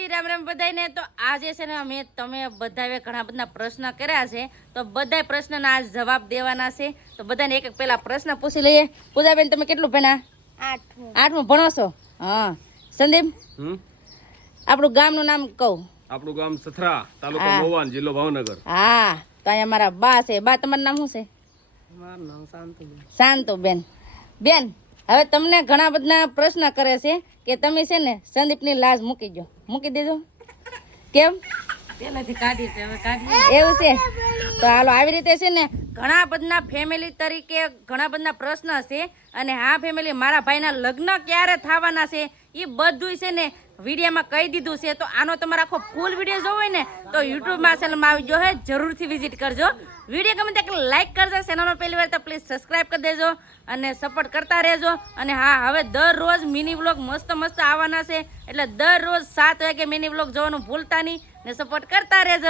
માતાજી રામ રામ બધાને તો આજે છે ને અમે તમે બધાએ ઘણા બધા પ્રશ્ન કર્યા છે તો બધા પ્રશ્નના આજ જવાબ દેવાના છે તો બધાને એક એક પહેલા પ્રશ્ન પૂછી લઈએ પૂજાબેન તમે કેટલું ભણ્યા 8મું ભણો છો હા સંદીપ આપણું ગામનું નામ કહું આપણું ગામ સથરા તાલુકો મોવાન જિલ્લો ભાવનગર હા તો અહીંયા મારા બા છે બા તમારું નામ શું છે મારું નામ શાંતુબેન. શાંતુબેન બેન હવે તમને ઘણા બધા પ્રશ્ન કરે છે કે તમે છે ને સંદીપની લાજ મૂકી દેજો કેમ પહેલાથી કાઢી છે, હવે કાઢી. એવું છે તો હાલો આવી રીતે છે ને ઘણા બધા ફેમિલી તરીકે ઘણા બધા પ્રશ્ન છે અને આ ફેમિલી મારા ભાઈના લગ્ન ક્યારે થવાના છે એ બધું છે ને વિડીયોમાં કહી દીધું છે તો આનો તમારે આખો ફૂલ વિડીયો જોવો હોય ને તો યુટ્યુબમાં ચેનલમાં આવી ગયો હે જરૂરથી વિઝિટ કરજો વિડીયો ગમે ત્યાં લાઈક કરજો ચેનલમાં પહેલી વાર તો પ્લીઝ સબસ્ક્રાઈબ કરી દેજો અને સપોર્ટ કરતા રહેજો અને હા હવે દરરોજ મિની વ્લોગ મસ્ત આવવાના છે એટલે દરરોજ 7 વાગે મિની વ્લોગ જોવાનું ભૂલતા નહીં ને સપોર્ટ કરતા રહેજો.